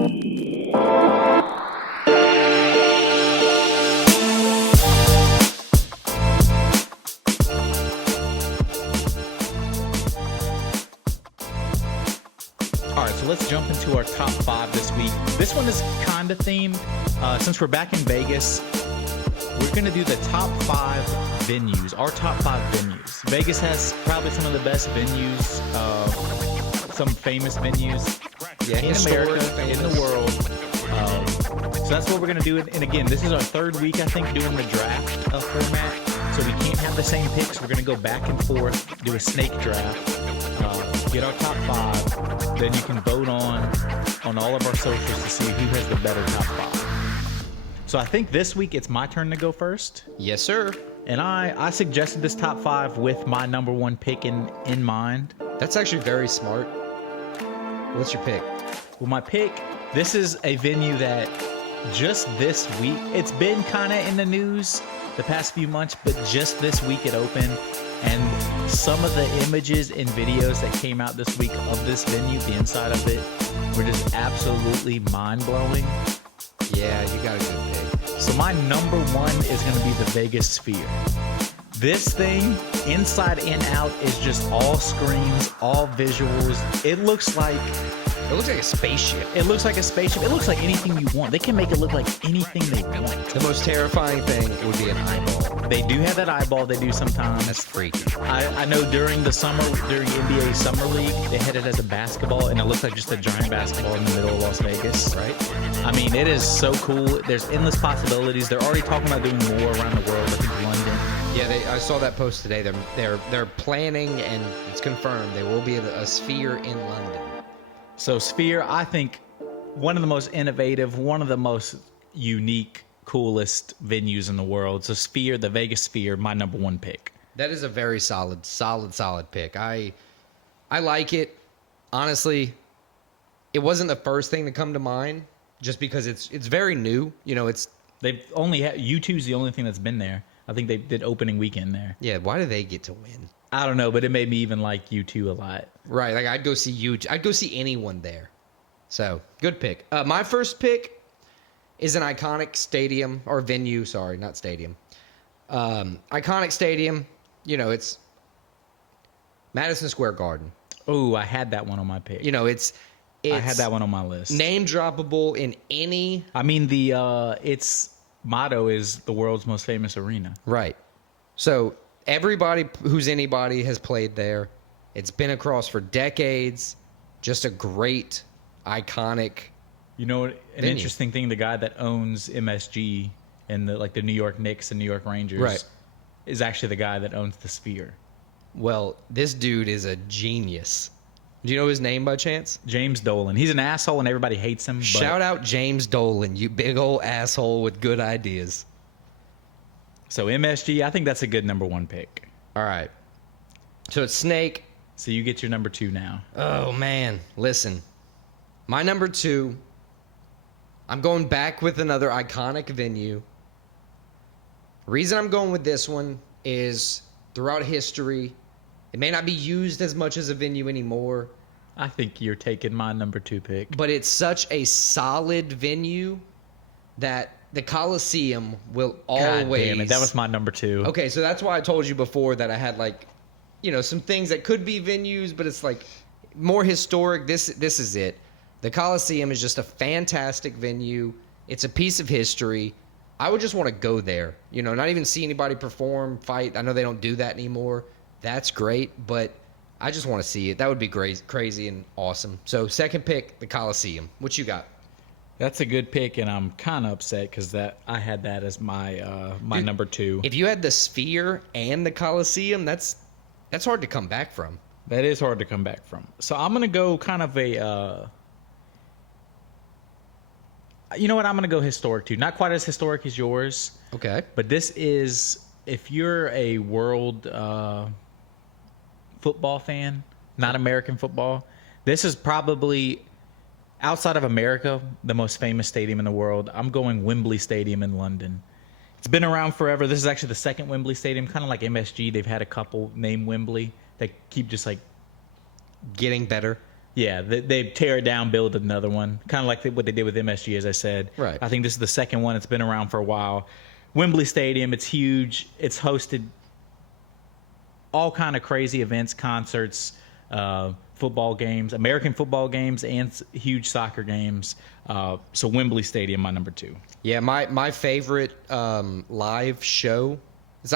All right, so let's jump into our top 5 this week. This one is kind of themed. Since we're back in Vegas, we're going to do the top 5 venues, our top 5 venues. Vegas has probably some of the best venues, some famous venues in America, in the world. So that's what we're going to do. And again, this is our 3rd week, I think, doing the draft format. So we can't have the same picks. We're going to go back and forth, do a snake draft, get our top 5. Then you can vote on all of our socials to see who has the better top 5. So I think this week it's my turn to go first. Yes, sir. And I suggested this top 5 with my number 1 pick in mind. That's actually very smart. What's your pick? Well, my pick, this is a venue that just this week, it's been kind of in the news the past few months, but just this week it opened. And some of the images and videos that came out this week of this venue, the inside of it, were just absolutely mind-blowing. Yeah, you got a good pick. So my number 1 is going to be the Vegas Sphere. This thing, inside and out, is just all screens, all visuals. It looks like a spaceship. It looks like a spaceship. It looks like anything you want. They can make it look like anything they want. The most terrifying thing would be an eyeball. They do have that eyeball. They do sometimes. That's freaky. I know during the summer, during NBA Summer League, they had it as a basketball, and it looked like just a giant basketball in the middle of Las Vegas. Right? I mean, it is so cool. There's endless possibilities. They're already talking about doing more around the world, like in London. Yeah, I saw that post today. They're planning, and it's confirmed there will be a Sphere in London. So Sphere, I think, one of the most innovative, one of the most unique, coolest venues in the world. So Sphere, the Vegas Sphere, my number 1 pick. That is a very solid pick. I like it. Honestly, it wasn't the first thing to come to mind, just because it's very new. You know, they've only had U2's the only thing that's been there. I think they did opening weekend there. Yeah, why do they get to win? I don't know, but it made me even like U2 a lot. Right, like I'd go see anyone there. So, good pick. My first pick is an iconic stadium, or venue, sorry, not stadium. Iconic stadium, you know, it's Madison Square Garden. Oh, I had that one on my pick. You know, it's I had that one on my list. Name droppable in any... I mean, its motto is the world's most famous arena. Right. So, everybody who's anybody has played there. It's been across for decades. Just a great, iconic. You know, an venue. Interesting thing: the guy that owns MSG and the New York Knicks and New York Rangers, right, is actually the guy that owns the Sphere. Well, this dude is a genius. Do you know his name by chance? James Dolan. He's an asshole and everybody hates him. Shout out James Dolan, you big old asshole with good ideas. So MSG, I think that's a good number 1 pick. All right. So it's Snake. So you get your number 2 now. Oh, man. Listen. My number 2, I'm going back with another iconic venue. Reason I'm going with this one is throughout history, it may not be used as much as a venue anymore. I think you're taking my number 2 pick. But it's such a solid venue that the Coliseum will always... God damn it, that was my number 2. Okay, so that's why I told you before that I had, like, you know, some things that could be venues, but it's, like, more historic. This is it. The Coliseum is just a fantastic venue. It's a piece of history. I would just want to go there. You know, not even see anybody perform, fight. I know they don't do that anymore. That's great, but I just want to see it. That would be great, crazy, and awesome. So, second pick, the Coliseum. What you got? That's a good pick, and I'm kind of upset because I had that as my Dude, number 2. If you had the Sphere and the Coliseum, that's hard to come back from. That is hard to come back from. So I'm gonna go kind of a. You know what? I'm gonna go historic too. Not quite as historic as yours. Okay. But this is, if you're a world football fan, not American football, this is probably, outside of America, the most famous stadium in the world. I'm going Wembley Stadium in London. It's been around forever. This is actually the second Wembley Stadium, kind of like MSG. They've had a couple named Wembley that keep just like getting better. Yeah, they tear it down, build another one, kind of like what they did with MSG, as I said. Right. I think this is the second one. It's been around for a while. Wembley Stadium, it's huge. It's hosted all kind of crazy events, concerts, football games, American football games, and huge soccer games. So Wembley Stadium, my number 2. Yeah, my favorite live show.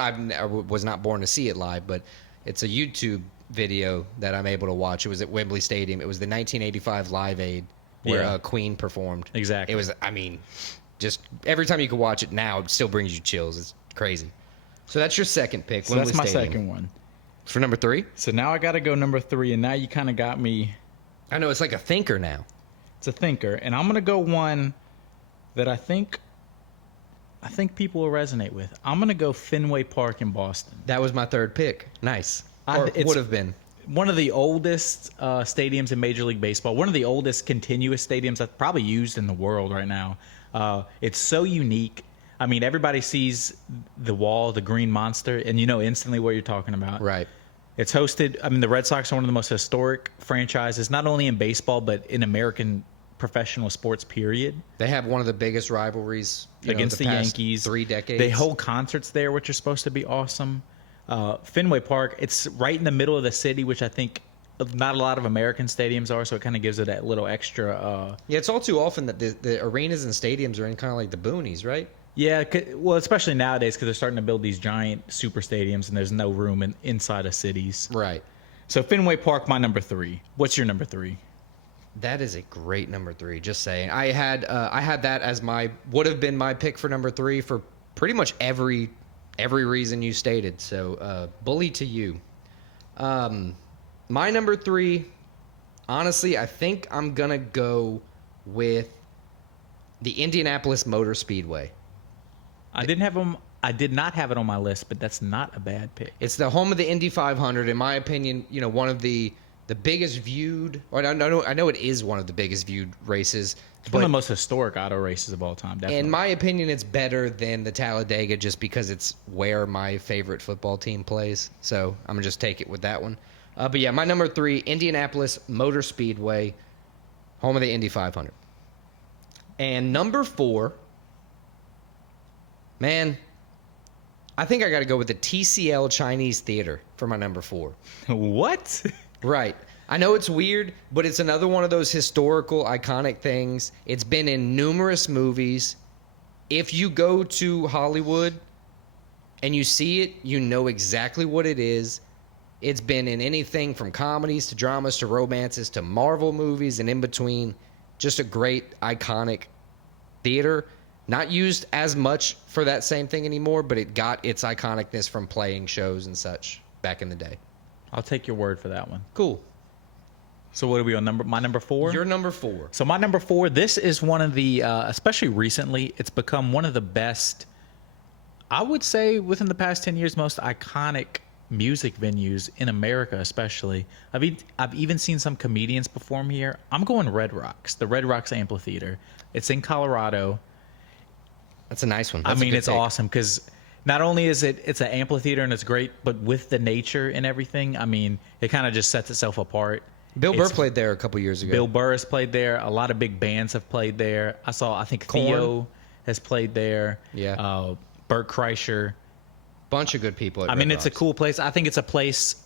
I was not born to see it live, but it's a YouTube video that I'm able to watch. It was at Wembley Stadium. It was the 1985 Live Aid where Yeah. Queen performed. Exactly. It was, I mean, just every time you could watch it now, it still brings you chills. It's crazy. So that's your second pick. So Wembley that's my Stadium. second one. For number 3? So now I got to go number 3, and now you kind of got me. I know, it's like a thinker now. It's a thinker, and I'm going to go one that I think people will resonate with. I'm going to go Fenway Park in Boston. That was my third pick. Nice. Or It's would have been. one of the oldest stadiums in Major League Baseball, one of the oldest continuous stadiums that's probably used in the world right now. It's so unique. I mean, everybody sees the wall, the green monster, and you know instantly what you're talking about. Right. It's hosted, I mean, the Red Sox are one of the most historic franchises, not only in baseball, but in American professional sports, period. They have one of the biggest rivalries Against the past Yankees. 3 decades. They hold concerts there, which are supposed to be awesome. Fenway Park, it's right in the middle of the city, which I think not a lot of American stadiums are, so it kind of gives it that little extra. Yeah, it's all too often that the arenas and stadiums are in kind of like the boonies, right? Yeah, well, especially nowadays because they're starting to build these giant super stadiums and there's no room inside of cities. Right. So Fenway Park, my number 3. What's your number 3? That is a great number 3. Just saying, I had that as would have been my pick for number 3 for pretty much every reason you stated. So, bully to you. My number 3, honestly, I think I'm gonna go with the Indianapolis Motor Speedway. I did not have it on my list, but that's not a bad pick. It's the home of the Indy 500, in my opinion. One of the biggest viewed, or I know it is one of the biggest viewed races. It's one of the most historic auto races of all time. Definitely. In my opinion, it's better than the Talladega just because it's where my favorite football team plays. So I'm gonna just take it with that one. But yeah, my number 3, Indianapolis Motor Speedway, home of the Indy 500. And number 4, man, I think I got to go with the TCL Chinese Theater for my number 4. What? Right. I know it's weird, but it's another one of those historical, iconic things. It's been in numerous movies. If you go to Hollywood and you see it, you know exactly what it is. It's been in anything from comedies to dramas to romances to Marvel movies and in between. Just a great, iconic theater. Not used as much for that same thing anymore, but it got its iconicness from playing shows and such back in the day. I'll take your word for that one. Cool. So what are we on my number 4? Your number 4. So my number 4, this is one of the, especially recently, it's become one of the best, I would say within the past 10 years, most iconic music venues in America, especially. I've even seen some comedians perform here. I'm going Red Rocks, the Red Rocks Amphitheater. It's in Colorado. That's a nice one. That's I mean, it's awesome because not only is it's an amphitheater and it's great, but with the nature and everything, I mean, it kind of just sets itself apart. Bill Burr played there a couple years ago. Bill Burr has played there. A lot of big bands have played there. I think Korn. Theo has played there. Yeah. Bert Kreischer. Bunch of good people. I mean, it's a cool place. I think it's a place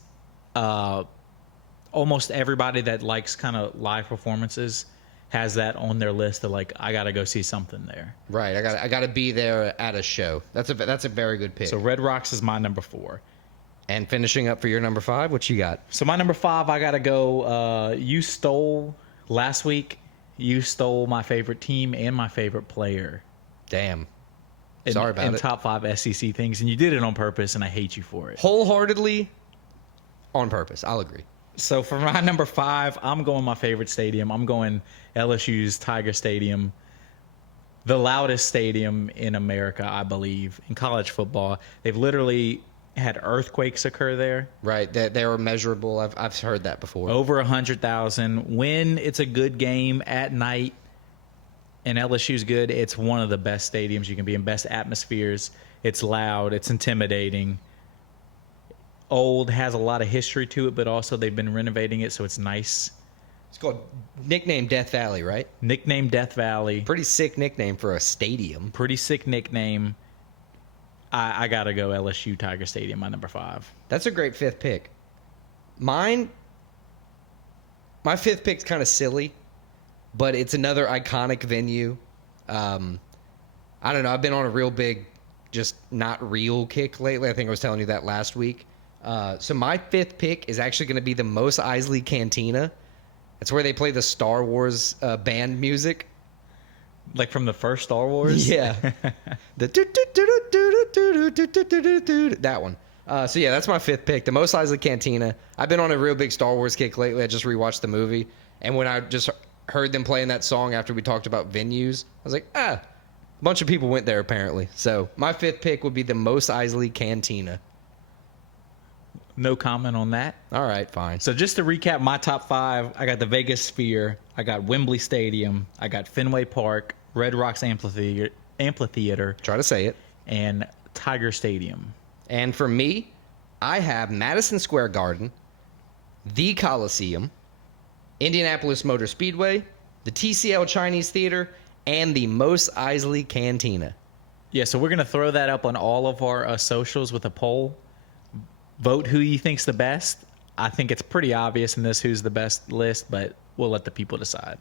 almost everybody that likes kind of live performances has that on their list of like, I got to go see something there. Right. I got to be there at a show. That's a very good pick. So Red Rocks is my number 4. And finishing up for your number 5, what you got? So my number 5, I got to go. Last week, you stole my favorite team and my favorite player. Damn. Sorry about in it. top 5 SEC things, and you did it on purpose, and I hate you for it. Wholeheartedly on purpose. I'll agree. So for my number 5, I'm going my favorite stadium. I'm going LSU's Tiger Stadium, the loudest stadium in America, I believe, in college football. They've literally had earthquakes occur there. Right. They were measurable. I've heard that before. Over 100,000. When it's a good game at night and LSU's good, it's one of the best stadiums you can be in, best atmospheres. It's loud. It's intimidating. Old, has a lot of history to it, but also they've been renovating it, so it's nice. It's called nickname Death Valley, right? Nickname Death Valley. Pretty sick nickname for a stadium. Pretty sick nickname. I gotta go LSU Tiger Stadium, my number 5. That's a great 5th pick. My 5th pick's kind of silly, but it's another iconic venue. I don't know. I've been on a real big, just not real kick lately. I think I was telling you that last week. So my 5th pick is actually going to be the Mos Eisley Cantina. It's where they play the Star Wars band music. Like from the first Star Wars? Yeah. That one. So yeah, that's my 5th pick. The Mos Eisley Cantina. I've been on a real big Star Wars kick lately. I just rewatched the movie. And when I just heard them playing that song after we talked about venues, I was like, a bunch of people went there apparently. So my 5th pick would be the Mos Eisley Cantina. No comment on that. All right, fine. So just to recap my top 5, I got the Vegas Sphere, I got Wembley Stadium, I got Fenway Park, Red Rocks Amphitheater, Try to say it. and Tiger Stadium. And for me, I have Madison Square Garden, the Coliseum, Indianapolis Motor Speedway, the TCL Chinese Theater, and the Mos Eisley Cantina. Yeah, so we're going to throw that up on all of our socials with a poll. Vote who you think's the best. I think it's pretty obvious in this who's the best list, but we'll let the people decide.